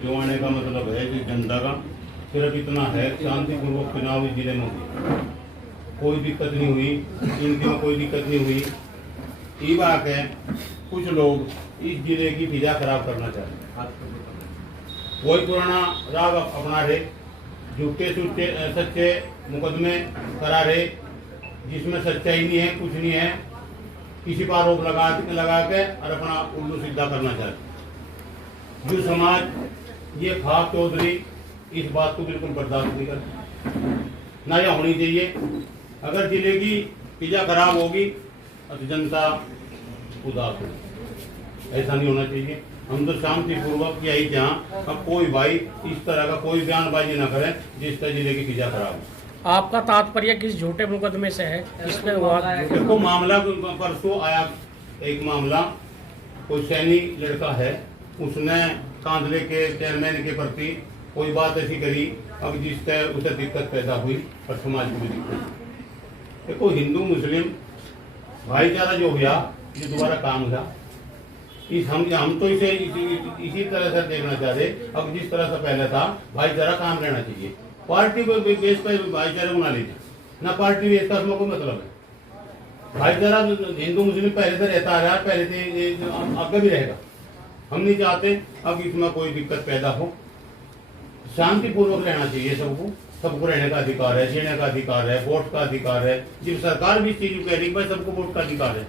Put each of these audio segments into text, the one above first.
जो आने का मतलब है कि जनता का सिर्फ इतना है, शांतिपूर्वक चुनाव इस जिले में हुई, कोई दिक्कत नहीं हुई, इनकी में कोई दिक्कत नहीं हुई। ये बात है कुछ लोग इस जिले की फिजा खराब करना चाहते हैं, वही पुराना राग अपना रहे, झूठे सच्चे मुकदमे करा रहे, जिसमें सच्चाई नहीं है, कुछ नहीं है, किसी पर आरोप लगा के और अपना उल्लू सीधा करना चाहते। जो समाज ये खाब चौधरी इस बात को बिल्कुल बर्दाश्त नहीं करता, ना यह होनी चाहिए। अगर जिले की फिजा खराब होगी तो जनता उदास होगी, ऐसा नहीं होना चाहिए। हम तो शांतिपूर्वक यही जहाँ अब कोई भाई इस तरह का कोई बयानबाजी ना करे जिससे जिले की फिजा खराब हो। आपका तात्पर्य किस झूठे मुकदमे से है, इसमें हुआ? देखो मामला परसों आया एक मामला, कोई सैनी लड़का है, उसने कांधले के चेयरमैन के प्रति कोई बात ऐसी करी, अब जिससे उसे दिक्कत पैदा हुई और समाज को भी दिक्कत। देखो हिंदू मुस्लिम भाईचारा जो हुआ ये दोबारा काम हुआ, इस हम तो इसे इसी तरह से देखना चाहते। अब जिस तरह से पहले था भाईचारा काम रहना चाहिए, पार्टी को बेस पर भाईचारा बना लीजिए, ना पार्टी बेस का कोई मतलब है। भाईचारा हिंदू मुस्लिम पहले से रहता आ रहा है, पहले से आगे भी रहेगा। हम नहीं चाहते अब इसमें कोई दिक्कत पैदा हो, शांतिपूर्वक रहना चाहिए सबको, सबको रहने का अधिकार है, जीने का अधिकार है, वोट का अधिकार है। जब सरकार भी इस चीज कह रही है सबको वोट का अधिकार है,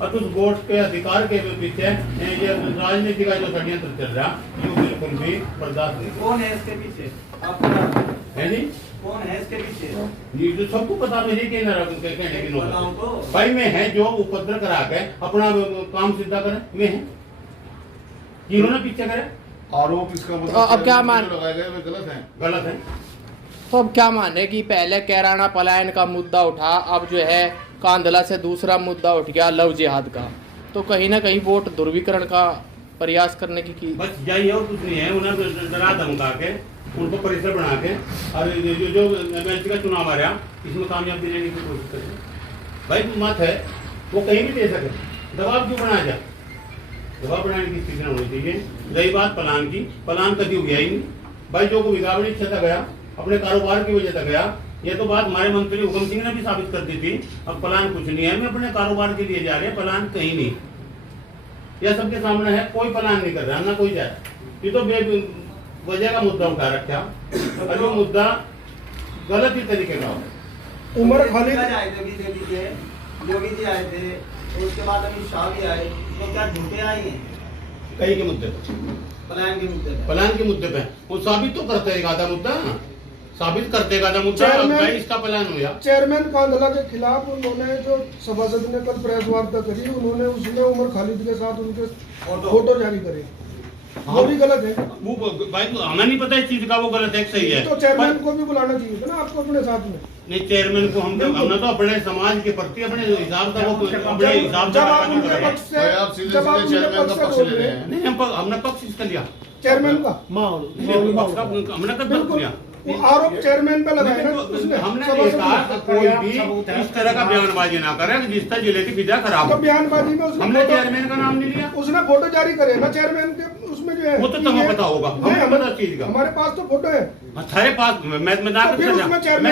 और उस वोट के अधिकार के पीछे ये राजनीति का जो षड्यंत्र चल रहा है ये बिल्कुल भी बर्दाश्त नहीं। कौन है इसके पीछे? है जी, कौन है इसके पीछे? ये जो सबको पता नहीं कहने की नौबत भाई में है, जो उपद्रव करा के अपना काम सिद्धा करे में है, जिन्होंने पीछे करे। आरोप इसका मतलब तो अब क्या मान लगाए गए वे गलत हैं? गलत है। तो अब क्या माने कि पहले कैराना पलायन का मुद्दा उठा, अब जो है कांधला से दूसरा मुद्दा उठ गया लव जिहाद का, तो कहीं ना कहीं वोट ध्रुवीकरण का प्रयास करने की बस यही और कुछ नहीं है। उन्हें डरा धमका के उनको परिसर बना के और जो एमएलसी का चुनाव आ रहा इसमें कामयाबी लेने की कोशिश करें। भाई मत है वो कहीं भी दे सके, दबाव क्यों बनाया जाए? दबाव बनाने की स्थिति होनी चाहिए। रही बात पलान की, पलान कभी हुआ ही नहीं भाई, जो को विधावनी इच्छा तक गया अपने कारोबार की वजह तक गया। ये तो बात हमारे मंत्री हुकम सिंह ने भी साबित कर दी थी। अब प्लान कुछ नहीं है, मैं अपने कारोबार के लिए जा रहे हैं, प्लान कहीं नहीं, यह सबके सामने है। कोई प्लान नहीं कर रहा, ना कोई जाए। ये तो वजह का मुद्दा उठा रखा और वो मुद्दा गलत ही तरीके का हो। उमर खालिद आए थे, योगी जी आए थे, उसके बाद अमित शाह भी आए, तो क्या झूठे आए हैं? कहीं के मुद्दे पर, प्लान के मुद्दे पे, प्लान के मुद्दे पे वो साबित तो करते हैं आधा मुद्दा, साबित करते आधा मुद्दा। इसका प्लान हुआ। चेयरमैन कांधला के खिलाफ उन्होंने जो सभासद ने कल प्रेस वार्ता करी, उन्होंने उसमें उमर खालिद के साथ उनके फोटो जारी करे, वो भी गलत है। वो भाई हमें नहीं पता इस चीज का वो गलत है सही है, तो चेयरमैन को भी बुलाना चाहिए था ना आपको अपने साथ में। नहीं, चेयरमैन को हमने तो अपने समाज के प्रति अपने हिसाब का वो अपने हिसाब से आप सीधे सीधे चेयरमैन का पक्ष ले रहे हैं। नहीं, हमने पक्ष इसका लिया, चेयरमैन का हमने कब पक्ष लिया? वो आरोप चेयरमैन पे लगाया ना उसने। हमने कहा कोई भी इस तरह का बयानबाजी ना करे जिससे जिले की फिजा खराब तो हो। बयानबाजी में उसने हमने चेयरमैन का नाम नहीं लिया, उसने फोटो जारी करे ना चेयरमैन के, उसमें जो है वो तो तुम्हें पता होगा, हमें पता चीज का। हमारे पास तो फोटो है सारे पास मैं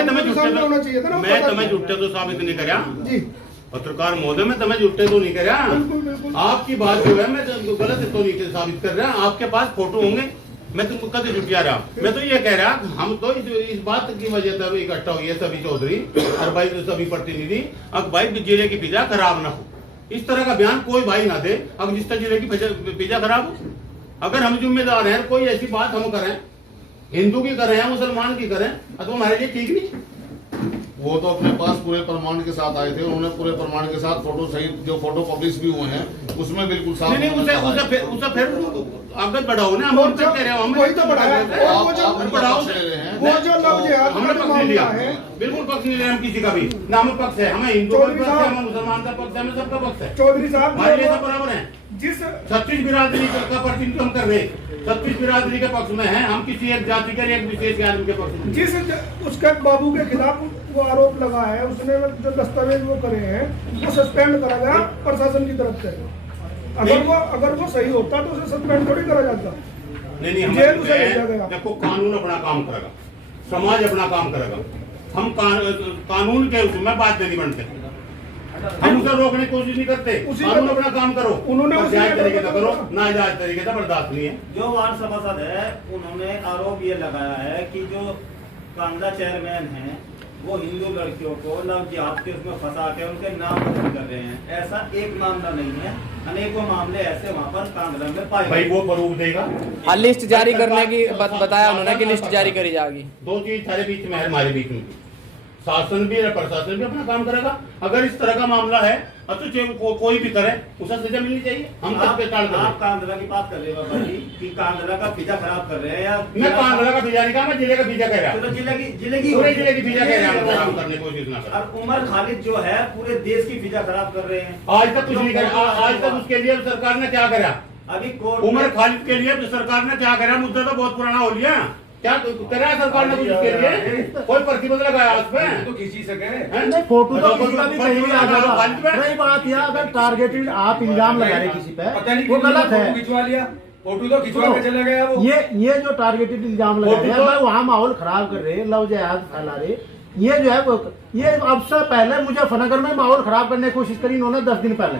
तुम्हें झूठे तो साबित नहीं करा जी पत्रकार महोदय, मैं तुम्हें झूठे तो नहीं करा। आपकी बात जो है मैं गलत तो नहीं साबित कर रहा। आपके पास फोटो होंगे, मैं तुमको कभी झुटिया रहा। मैं तो ये कह रहा हम तो इस बात की वजह से इकट्ठा हुई है सभी चौधरी और भाई सभी प्रतिनिधि, अब भाई जिले की फिजा खराब ना हो, इस तरह का बयान कोई भाई ना दे। अब जिस तरह जिले की फिजा खराब हो, अगर हम जिम्मेदार हैं, कोई ऐसी बात हम करें, हिंदू की करें या मुसलमान की करें, तो हमारे लिए ठीक नहीं। वो तो अपने पास पूरे प्रमाण के साथ आए थे, उन्होंने पूरे प्रमाण के साथ फोटो सहित जो फोटो पब्लिश भी हुए हैं उसमें बिल्कुल साफ नहीं, उसे फिर आगे बढ़ाओ ना, हम और कह रहे हो हम वही तो बढ़ाया बढ़ाओ। वो जो लव जिहाद हमने का पक्ष नहीं लिया, मामला है, बिल्कुल पक्ष नहीं लिया हम किसी का भी ना। हमें पक्ष है, हमें हिंदू का पक्ष है, हमें मुसलमान का पक्ष है, हमें सबका पक्ष है। चौधरी साहब हमारे लिए सब बराबर है। जिस 36 बिरादरी का प्रतिनिधित्व हम कर रहे हैं, 36 बिरादरी के पक्ष में है, हम किसी एक जाति के एक विशेष आदमी के पक्ष में। जिस उसके बाबू के खिलाफ वो आरोप लगा है, उसने जो दस्तावेज वो करे हैं वो सस्पेंड करा गया प्रशासन की तरफ से। अगर वो सही होता तो उसे सस्पेंड थोड़ी करा जाता। नहीं हम जेल उसे भेजा गया। देखो कानून अपना काम करेगा, समाज अपना काम करेगा। हम कानून के उसमें बात नहीं बनते, हम उसे रोकने की कोशिश नहीं करते। कानून अपना काम करो, उन्होंने जायज तरीके से करो, नाजायज तरीके से बर्दाश्त नहीं है। जो वार्ड सभासद है उन्होंने आरोप ये लगाया है कि जो कांगड़ा चेयरमैन है वो हिंदू लड़कियों को लव जिहाद के उसमें फंसा के उनके नाम बदल कर रहे हैं। ऐसा एक मामला नहीं है, अनेकों मामले ऐसे वहाँ पर कांगड़ा में पाए भाई वो प्रूफ देगा। हाँ, लिस्ट जारी करने की बताया उन्होंने कि लिस्ट जारी करी जाएगी। दो चीज सारे बीच में है, हमारे बीच में शासन भी और प्रशासन भी अपना काम करेगा। अगर इस तरह का मामला है तो कोई भी करे उसे सजा मिलनी चाहिए। हम आप कांगड़ा की बात कर रहे हो बाबा जी कि कांगड़ा का वीजा खराब कर रहे हैं या मैं कांगड़ा का वीजा नहीं कहा, मैं जिले का वीजा कह रहा हूँ। जिले की पूरे जिले की वीजा कह रहा हूँ, काम करने की कोशिश ना करें। और उमर खालिद जो है पूरे देश की वीजा खराब कर रहे हैं। आज तक कुछ नहीं करा, आज तक उसके लिए सरकार ने क्या करा? अभी कोर्ट उमर खालिद के लिए सरकार ने क्या करा? मुद्दा तो बहुत पुराना हो लिया। क्या करा सरकार ने कुछ उसके लिए? कोई प्रतिबंध लगाया उस पर? तो किसी से कहे नहीं, फोटो तो किसी का भी कहीं भी आ जाएगा। रही बात यह अगर टारगेटेड आप इल्जाम लगा रहे किसी पे पता नहीं वो गलत है। खिंचवा लिया, फोटो तो खिंचवा के चला गया वो। ये जो टारगेटेड इल्जाम लगा रहे हैं, वहाँ माहौल खराब कर रहे हैं, लव जिहाद फैला रहे, ये जो है ये अब से पहले मुजफ्फरनगर में माहौल खराब करने की कोशिश करी इन्होंने 10 दिन पहले।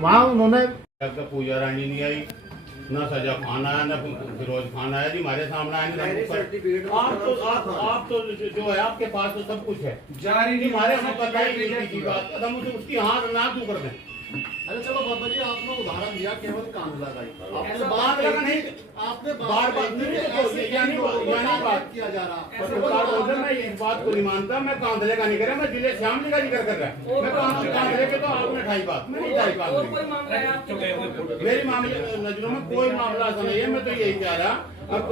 वहाँ उन्होंने पूजा रानी नहीं आई, ना सजा खान आया, ना फिरोज खान आया जी हमारे सामने आए। आप तो जो है आपके पास तो सब कुछ है जारी नहीं, हमारे हम पता ही नहीं की बात, हम उसकी हाथ ना क्यों कर दें? अरे चलो बाबा जी, आपने उदाहरण दिया केवल कांगड़ा का ही, आपने बात लगा नहीं, आपने बार बार यानी बात किया जा रहा। पत्रकार बोल रहे, मैं इस बात को नहीं मानता। मैं कांदले का नहीं कर रहा, मैं जिले श्यामली का जिक्र कर रहा। मैं कांदले के तो आपने ढाई बात, मैं नहीं ढाई बात। मेरी मामले नजरों में कोई मामला ऐसा नहीं है। मैं तो यही कह रहा, अब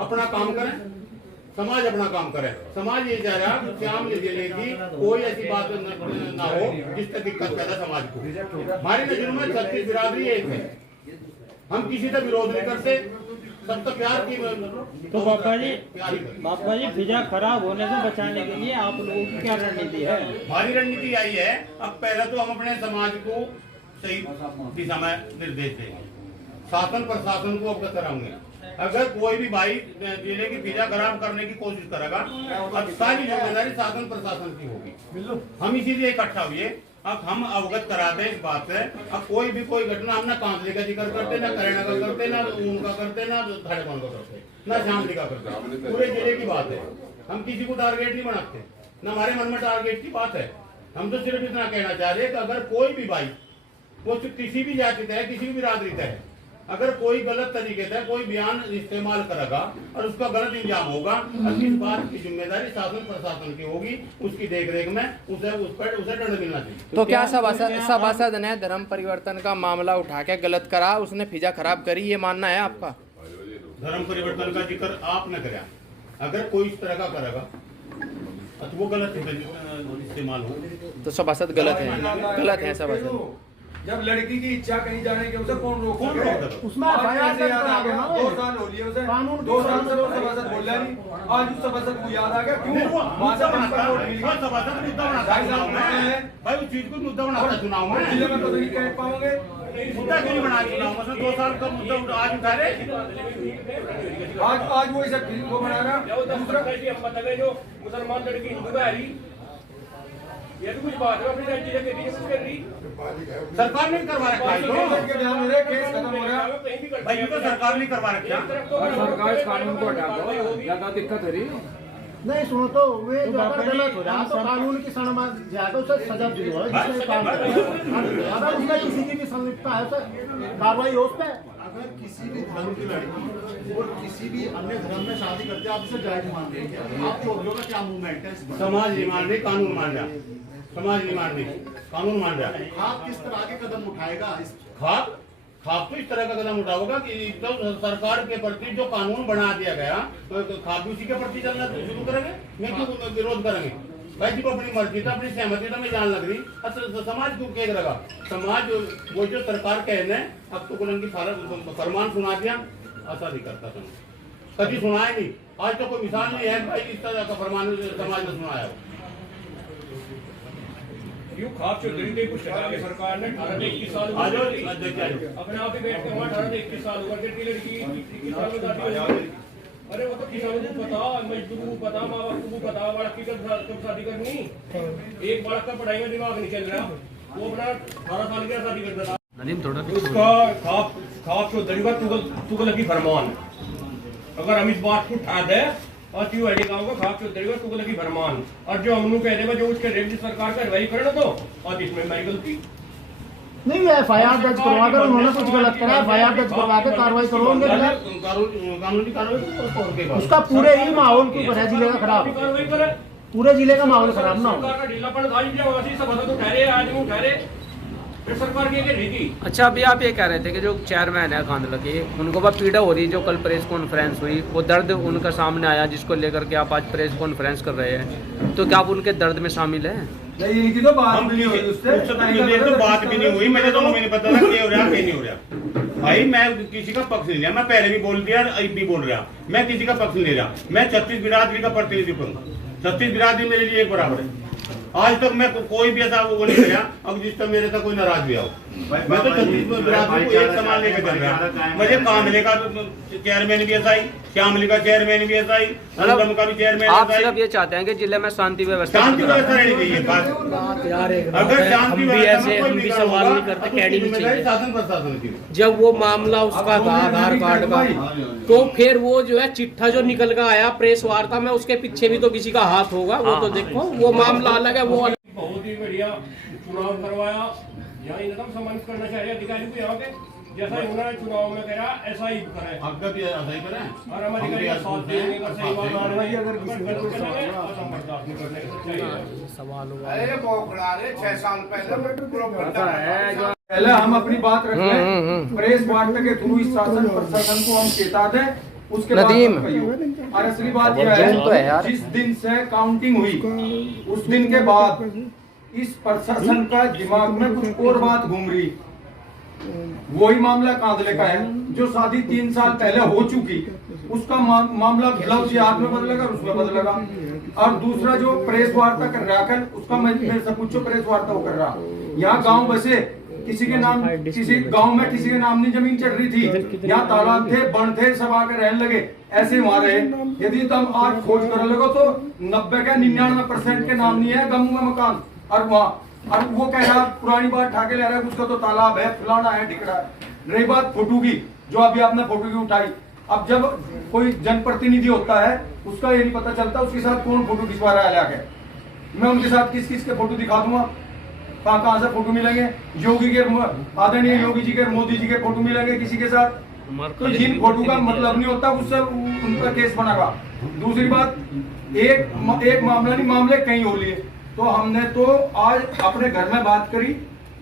अपना काम करें, समाज अपना काम करे। समाज ये चाह रहा कि श्यामली जिले की कोई ऐसी बात ना हो जिससे दिक्कत पैदा समाज को। हमारी नजरों में 36 बिरादरी एक है, हम किसी का विरोध नहीं करते, सबका प्यार की। तो बाबा जी वीजा खराब होने से बचाने के लिए आप लोगों की क्या रणनीति है? हमारी रणनीति आई है, अब पहले तो हम अपने समाज को सही दिशा में निर्देश देंगे, शासन प्रशासन को अवगत कराएंगे। अगर कोई भी भाई जिले की वीजा खराब करने की कोशिश करेगा, अब सारी जिम्मेदारी शासन प्रशासन की होगी। हम इसीलिए इकट्ठा हुए, अब हम अवगत कराते इस बात से। अब कोई भी कोई घटना हम ना कांदले का जिक्र करते, ना करेना का करते, ना उनका करते, ना धड़कन का करते, ना शामली का करते। पूरे जिले की बात है, हम किसी को टारगेट नहीं बनाते, न हमारे मन में टारगेट की बात है। हम तो सिर्फ इतना कहना चाह रहे हैं कि अगर कोई भी भाई, वो किसी भी जाति का है, किसी भी बिरादरी का है, अगर कोई गलत तरीके से कोई बयान इस्तेमाल करेगा और उसका गलत इंजाम होगा, इस बात की जिम्मेदारी शासन प्रशासन की होगी। उसकी देखरेख में उसे दंड मिलना चाहिए। तो क्या सभासद ने धर्म परिवर्तन का मामला उठा के गलत करा, उसने वीजा खराब करी, ये मानना है आपका? धर्म परिवर्तन का जिक्र आपने कराया, अगर कोई इस तरह का करेगा तो वो गलत इस्तेमाल हो, तो सभासद गलत है सभासद। जब लड़की की इच्छा कहीं जाने के उसे कौन रोक उसमें FIR दर्ज करा दो ना। 2 साल हो लिए उसे, कानून 2 साल से वो सभासद बोल रहा नहीं, आज उस सभासद को याद आ गया क्यों? मुद्दा बनाता भाई, उस चीज को मुद्दा बनाता चुनाव में। जिले में तो नहीं कह पाओगे, मुद्दा क्यों नहीं बना चुनाव में? 2 साल का मुद्दा आज उठा रहे, आज वो इसे वो बना रहा। दूसरा जो मुसलमान लड़की हिंदू में आ रही, ये तो कुछ बात है, अपनी जिले के लिए कुछ कर रही सरकार ने करवा रखा है। के बयान हो रहे, केस खत्म हो रहा। भाई ये तो सरकार ने करवा रखा है। सरकार इस कानून को हटा दो, ज्यादा दिक्कत हो रही। नहीं सुनो तो वे जो अगर गलत हो जाए तो कानून की शरण में जाकर उसे सजा दिलवाओ, जिसने काम किया। अगर उसमें किसी की भी संलिप्तता है तो कार्रवाई हो उस पर। अगर किसी भी धर्म की लड़की और किसी भी अन्य धर्म में शादी करते हैं, आप इसे जायज मान रहे हैं? आप चोरियों का क्या मूवमेंट है? समाज नहीं मान रही, कानून मान रहा। समाज नहीं मान रही, कानून मान रहा है। आप किस तरह के कदम उठाएगा? खाप तो इस तरह का कदम उठाओगा कि तो सरकार के प्रति जो कानून बना दिया गया, तो खाप उसी के प्रति चलना शुरू करेंगे। मैं क्यों विरोध करेंगे? भाई जी को अपनी मर्जी था, अपनी सहमति था, मैं जान लग रही। समाज क्यों केक लगा? समाज वो जो सरकार कहने अब तो उनकी फरमान सुना दिया, ऐसा नहीं करता समाज, कभी सुनाया नहीं। आज तो कोई मिसाल नहीं है भाई इस तरह का फरमान समाज ने सुनाया। यूं खाप चौधरी के कुछ टका के सरकार ने 18 से 21 साल आ जाओ अध्यक्ष आ जाओ। अपने आप ही बैठ के वहाँ 18 से 21 साल उम्र की लड़की 21 साल में शादी हो गई। अरे वो तो किसानों को पता, मजदूरों को पता, माँ बाप को पता, बालक की कब शादी करनी। एक बालक का पढ़ाई में दिमाग नहीं चल रहा, वो अपना 18 साल की शादी करता था। उसका खाप चौधरी का तुगलकी फरमान, अगर हम इस बात को उठा दे और क्यों ऐडी गाँव को खाप चौधरी का तुगलकी फरमान, और जो हम लोग कह देगा जो उसके रेप सरकार कार्रवाई करे ना तो, और इसमें मेरी गलती नहीं, FIR दर्ज करवा कर उन्होंने कुछ गलत करा, FIR दर्ज करवा के कार्रवाई करो उनके खिलाफ। कानूनी कार्रवाई उसका पूरे ही माहौल को भरा जिले का खराब, कार्रवाई करे। पूरे जिले का माहौल खराब ना हो। सरकार का ढीलापन खाली जाओ, ऐसी सब तो ठहरे आदमी ठहरे, फिर सरकार की क्या रीति। अच्छा, अभी आप ये कह रहे थे कि जो चेयरमैन है कांदला के, उनको वह पीड़ा हो रही, जो कल प्रेस कॉन्फ्रेंस हुई, वो दर्द उनका सामने आया जिसको लेकर के आप आज प्रेस कॉन्फ्रेंस कर रहे हैं, तो क्या आप उनके दर्द में शामिल हैं? नहीं, इनकी तो बात भी नहीं हुई उससे, तो बात भी नहीं हुई, मुझे तो नहीं पता था क्या हो रहा क्या नहीं हो रहा। भाई मैं किसी का पक्ष नहीं लिया, मैं पहले भी बोल दिया, अब भी बोल रहा, मैं किसी का पक्ष नहीं ले रहा। मैं 36 बिरादरी का प्रतिनिधित्व करूँ, 36 बिरादरी मेरे लिए एक बराबर है। आज तक मैं कोई भी ऐसा वो नहीं किया अब जिस तक मेरे तक कोई नाराज भी आओ। मैं तो 36 बिरादरी को एक समान लेकर चल रहा। मुझे कांदले का चेयरमैन भी ऐसा ही, श्यामली का चेयरमैन भी ऐसा ही, संगम का भी चेयरमैन आप ऐसा ही। सिर्फ ये चाहते हैं कि जिले में शांति व्यवस्था शांति व्यवस्था रहनी चाहिए। अगर शांति व्यवस्था हम भी सवाल नहीं करते, कैडी भी चाहिए। शासन प्रशासन की जब वो मामला उसका था आधार कार्ड का, तो फिर वो जो है चिट्ठा जो निकल कर आया प्रेस वार्ता में, उसके पीछे भी तो किसी का हाथ होगा। वो तो देखो, वो मामला अलग है, वो अलग। बहुत ही बढ़िया चुनाव करवाया, यहाँ इनका सम्मानित करना चाहिए अधिकारी को। यहाँ पे जैसा उन्होंने चुनाव में करा ऐसा ही करें, आपका भी ऐसा ही करें। और हम अधिकारी का साथ देंगे, अगर सही बात अगर गलत करेंगे तो हम बर्दाश्त नहीं करने चाहिए। सवाल हुआ, अरे बोखड़ा रे 6 साल पहले हम अपनी बात रखें, प्रेस वार्ता के थ्रू इस शासन प्रशासन को हम चेता दें, उसके बाद हम कहिए। और असली बात यह है, जिस दिन से काउंटिंग हुई उस दिन के बाद इस प्रशासन का दिमाग में कुछ और बात घूम रही। वही मामला कांदले का है जो शादी 3 साल पहले हो चुकी, उसका मामला लव जिहाद में बदलेगा, उसमें बदलेगा। और दूसरा जो प्रेस वार्ता कर रहा है, उसका मेरे से पूछो प्रेस वार्ता वो कर रहा। यहाँ गांव बसे, किसी के नाम, किसी गांव में किसी के नाम नहीं जमीन चढ़ रही थी, यहाँ तालाब थे, बन थे, सब आके रहने लगे, ऐसे वहां रहे। यदि तुम आज खोज कर लगो तो 90 का 99% के नाम नहीं है गांव में मकान। और वहाँ और वो कह रहा पुरानी बात ठाके ले रहा है, उसका तो तालाब है, फलाना है, ढिकड़ा है। रही बात फोटो की, जो अभी आपने फोटो की उठाई, अब जब कोई जनप्रतिनिधि होता है उसका ये नहीं पता चलता उसके साथ कौन फोटो खिंचवा रहा है लाके। मैं उनके साथ किस किस के फोटो दिखा दूंगा, कहाँ से फोटो मिलेंगे। योगी के, आदरणीय योगी जी के, मोदी जी के फोटो मिलेंगे किसी के साथ, तो जिन फोटो का मतलब नहीं होता उससे उनका केस बनेगा। दूसरी बात, एक मामला नहीं, मामले कहीं हो लिए। तो हमने तो आज अपने घर में बात करी,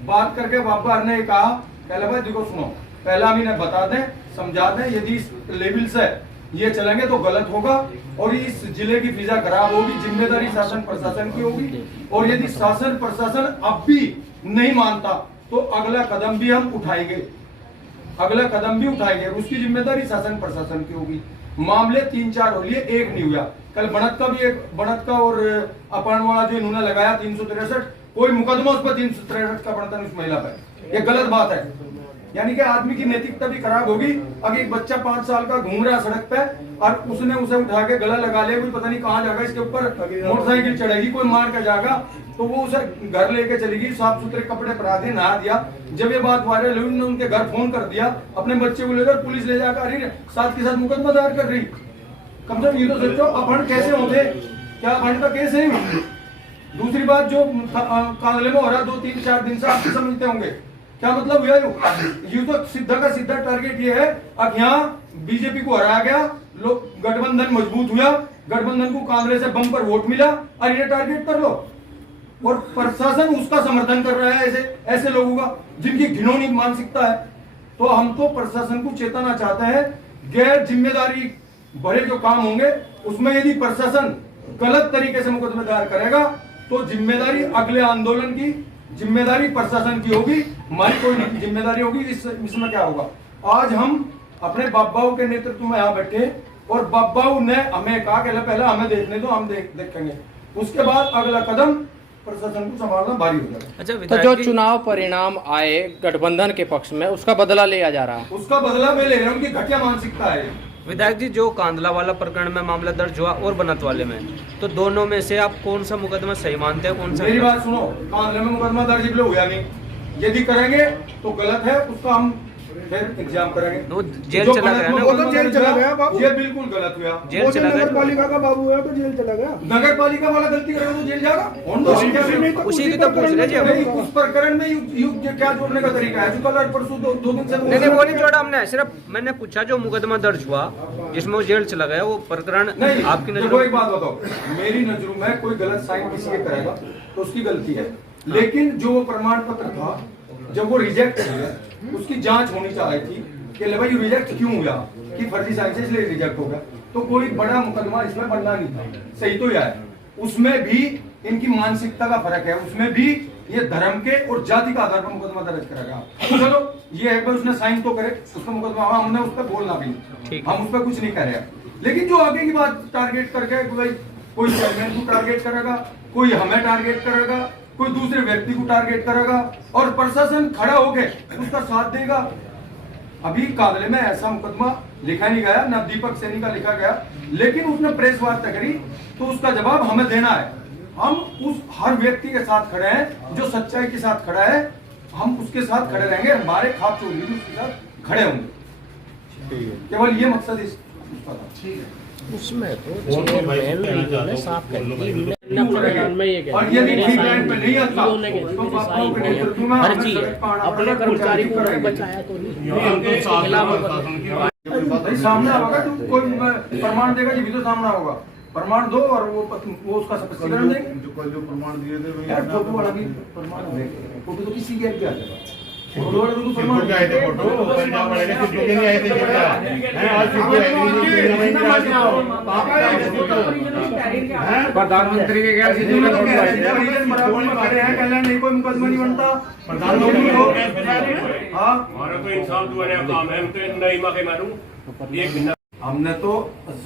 बात करके बाबा ने कहा, पहले भाई देखो सुनो, पहला हम इन्हें बता दें, समझा दें, यदि इस लेवल से ये चलेंगे तो गलत होगा और इस जिले की फिजा खराब होगी, जिम्मेदारी शासन प्रशासन की होगी। और यदि शासन प्रशासन अब भी नहीं मानता तो अगला कदम भी हम उठाएंगे, अगला कदम भी उठाएंगे, उसकी जिम्मेदारी शासन प्रशासन की होगी। मामले 3-4 हो लिए, एक नहीं हुआ। कल बनत का भी एक, बनत का और अपहरण वाला जो इन्होंने लगाया 363, कोई मुकदमा उस पर 363 का बनता उस महिला पर, ये गलत बात है। यानी कि आदमी की नैतिकता भी खराब होगी। अगर एक बच्चा 5 साल का घूम रहा सड़क पे और उसने उसे उठा के गला लगा लिया, कोई पता नहीं कहाँ जाएगा, इसके ऊपर मोटरसाइकिल चढ़ेगी, कोई मार के जाएगा, तो वो उसे घर लेके चलेगी, साफ सुथरे कपड़े पहना दिए, नहा दिया। जब ये बात वायरल हुई, उन्होंने उनके घर फोन कर दिया, अपने बच्चे को लेकर पुलिस ले जाकर साथ के साथ मुकदमा दायर कर रही। कम से कम ये तो सोचो अपहरण कैसे होते, क्या अपहरण का केस है। दूसरी बात, जो कांदले में हो रहा 2-3-4 दिन से आप समझते होंगे क्या मतलब हुआ। ये तो सीधा का सीधा टारगेट ये है, अब यहाँ बीजेपी को हराया गया, लोग गठबंधन मजबूत हुआ, गठबंधन को कांग्रेस से बम पर वोट मिला और ये टारगेट कर लो। और प्रशासन उसका समर्थन कर रहा है, ऐसे लोगों का जिनकी घिनौनी मानसिकता है। तो हम तो प्रशासन को चेताना चाहते हैं, गैर जिम्मेदारी भरे जो काम होंगे उसमें यदि प्रशासन गलत तरीके से मुकदमा दायर करेगा तो जिम्मेदारी अगले आंदोलन की जिम्मेदारी प्रशासन की होगी, हमारी कोई जिम्मेदारी होगी। इसमें क्या होगा, आज हम अपने बाबाओं के नेतृत्व में यहाँ बैठे और बाबाओं ने हमें कहा कि पहले हमें देखने दो, हम देखेंगे, उसके बाद अगला कदम प्रशासन को संभालना भारी हो जाएगा। अच्छा तो विधायक जो जी, चुनाव परिणाम आए गठबंधन के पक्ष में उसका बदला लिया जा रहा है। उसका बदला मैं ले रहा हूँ, उनकी घटिया मानसिकता है। विधायक जी जो कांदला वाला प्रकरण में मामला दर्ज हुआ और बनत वाले में, तो दोनों में से आप कौन सा मुकदमा सही मानते हैं, कौन सा? मेरी बात सुनो, कांदले में मुकदमा दर्ज इसलिए हुआ नहीं, यदि करेंगे तो गलत है, उसका हम फिर एग्जाम करेंगे। वो जेल जो चला गलत गया ना, वो तो जेल चला गया बाबू। ये बिल्कुल गलत हुआ। जेल चला नगर गया। पालिका का बाबू है तो जेल चला गया। नगर पालिका वाला गलती करेगा तो जेल जाएगा। उसी की तो पूछ रहे जी हम। नहीं, उस प्रकरण में युग क्या जोड़ने का तरीका है? जो कल और परसों दो दिन से नहीं वो नहीं जोड़ा हमने, सिर्फ मैंने पूछा जो मुकदमा दर्ज हुआ जिसमें वो जेल चला गया, वो प्रकरण नहीं। आपकी नजर देखो एक बात बताओ, मेरी नजरों में कोई गलत साइन किसी के करेगा तो उसकी गलती है, लेकिन जो वो प्रमाण पत्र था जब वो रिजेक्ट हुआ उसकी जांच होनी चाहिए थी कि भाई रिजेक्ट क्यों हुआ, कि फर्जी साइन से इसलिए रिजेक्ट हो गया, तो कोई बड़ा मुकदमा इसमें बनना नहीं था। सही तो यह है, उसमें भी इनकी मानसिकता का फर्क है, उसमें भी ये धर्म के और जाति का आधार पर मुकदमा दर्ज करेगा। तो चलो ये है उसने साइन तो करे, उसका मुकदमा हमने उस पर बोलना भी, हम उस पर कुछ नहीं कर रहे हैं, लेकिन जो आगे की बात टारगेट करके भाई कोई चेयरमैन को टारगेट करेगा, कोई हमें टारगेट करेगा, कोई दूसरे व्यक्ति को टारगेट करेगा और प्रशासन खड़ा होकर उसका साथ देगा। अभी कांदले में ऐसा मुकदमा लिखा नहीं गया, नवदीपक सैनी का लिखा गया, लेकिन उसने प्रेस वार्ता करी तो उसका जवाब हमें देना है। हम उस हर व्यक्ति के साथ खड़े हैं जो सच्चाई के साथ खड़ा है, हम उसके साथ खड़े रहेंगे, हमारे खाप चोरी भी उसके साथ खड़े होंगे। केवल ये मकसद इसका था। उसमें तो और तो भाई कहना चाहता हूं, साफ बोल लो भाई। और यदि ठीक लाइन पे नहीं आता तो पापाओं के नेतृत्व में हमें सड़क पर आना अपने पड़ेगा, कर्मचारी को करेंगे। बचाया तो नहीं। ये उनके शासन की बात भाई सामने होगा तो कोई प्रमाण देगा जी, भी तो सामने होगा, प्रमाण दो और वो उसका स्पष्टीकरण देंगे। जो प्रमाण दिए थे यार फोटो वाला भी प्रमाण है, फोटो तो किसी के आ जाएगा, फोटो वाला तो प्रमाण सिद्धू के आए थे फोटो ऊपर जाना पड़ेगा, सिद्धू के नहीं आए थे क्या हैं? आज सिद्धू आए थे, प्रधानमंत्री के क्या सिद्धू ने खड़े हैं, कहना नहीं कोई मुकदमा नहीं बनता प्रधानमंत्री को। हाँ हमारा तो इंसान तुम्हारे काम है, हम तो नहीं मांगे मारूं एक बिना। हमने तो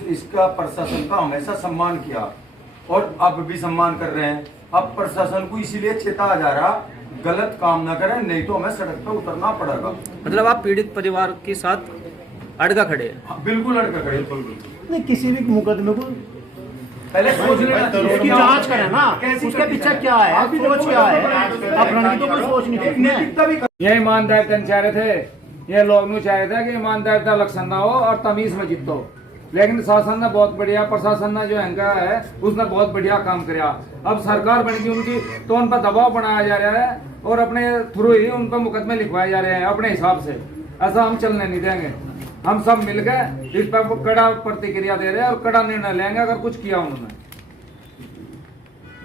इसका प्रशासन का हमेशा सम्मान किया और अब भी सम्मान कर रहे हैं। अब प्रशासन को इसीलिए चेताया जा रहा गलत काम ना करें, नहीं तो हमें सड़क पर उतरना पड़ेगा। मतलब आप पीड़ित परिवार के साथ अड़गा खड़े हैं? हाँ, बिल्कुल अड़का खड़े। नहीं किसी भी मुकदमे को पहले सोच लेना चाहिए, उसकी जांच करें ना, उसके पीछे क्या है, सोच क्या है, अपराधी तो कोई सोच नहीं देखते हैं। ये ईमानदार चाह रहे थे, ये लोग नहीं चाह रहे थे कि ईमानदार इलेक्शन ना हो और तमीज में जीतो, लेकिन शासन ने बहुत बढ़िया, प्रशासन ने जो हैंगा है उसने बहुत बढ़िया काम किया। अब सरकार बन गई उनकी तो उन पर दबाव बनाया जा रहा है और अपने थ्रू ही उन पर मुकदमे लिखवाए जा रहे हैं अपने हिसाब से। ऐसा हम चलने नहीं देंगे, हम सब मिलकर इस पर कड़ा प्रतिक्रिया दे रहे हैं और कड़ा निर्णय लेंगे अगर कुछ किया उन्होंने।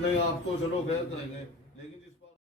नहीं आप तो चलो गए करेंगे।